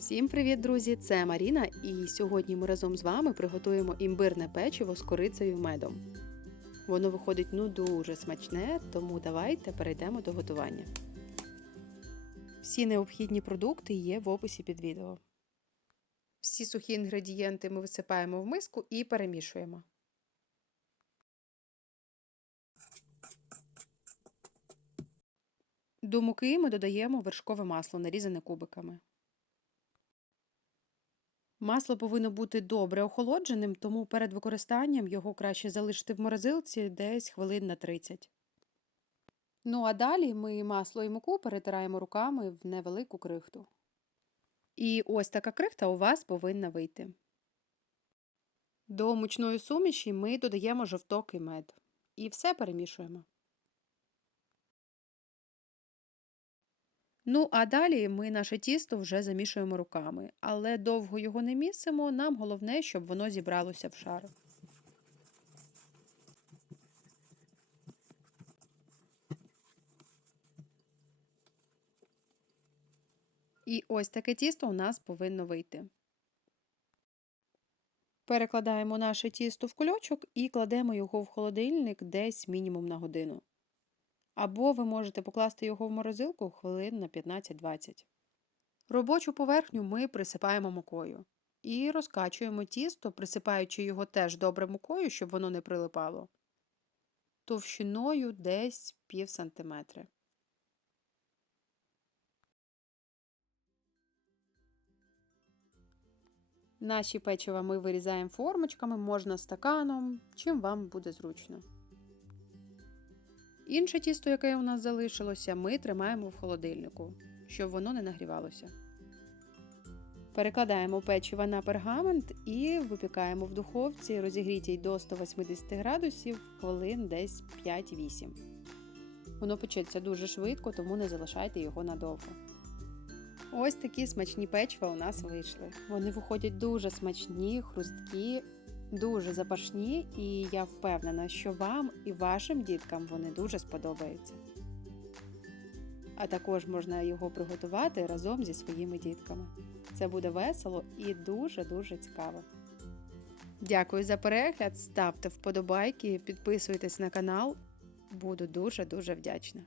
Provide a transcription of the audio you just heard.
Всім привіт, друзі! Це Маріна, і сьогодні ми разом з вами приготуємо імбирне печиво з корицею медом. Воно виходить ну дуже смачне, тому давайте перейдемо до готування. Всі необхідні продукти є в описі під відео. Всі сухі інгредієнти ми висипаємо в миску і перемішуємо. До муки ми додаємо вершкове масло, нарізане кубиками. Масло повинно бути добре охолодженим, тому перед використанням його краще залишити в морозилці десь хвилин на 30. Ну а далі ми масло і муку перетираємо руками в невелику крихту. І ось така крихта у вас повинна вийти. До мучної суміші ми додаємо жовток і мед. І все перемішуємо. Ну, а далі ми наше тісто вже замішуємо руками, але довго його не місимо, нам головне, щоб воно зібралося в шар. І ось таке тісто у нас повинно вийти. Перекладаємо наше тісто в кульочок і кладемо його в холодильник десь мінімум на годину. Або ви можете покласти його в морозилку хвилин на 15-20. Робочу поверхню ми присипаємо мукою. І розкачуємо тісто, присипаючи його теж добре мукою, щоб воно не прилипало. Товщиною десь пів сантиметри. Наші печива ми вирізаємо формочками, можна стаканом, чим вам буде зручно. Інше тісто, яке у нас залишилося, ми тримаємо в холодильнику, щоб воно не нагрівалося. Перекладаємо печиво на пергамент і випікаємо в духовці, розігрітій до 180 градусів хвилин десь 5-8. Воно печеться дуже швидко, тому не залишайте його надовго. Ось такі смачні печива у нас вийшли. Вони виходять дуже смачні, хрусткі, дуже запашні, і я впевнена, що вам і вашим діткам вони дуже сподобаються. А також можна його приготувати разом зі своїми дітками. Це буде весело і дуже-дуже цікаво. Дякую за перегляд, ставте вподобайки, підписуйтесь на канал. Буду дуже-дуже вдячна.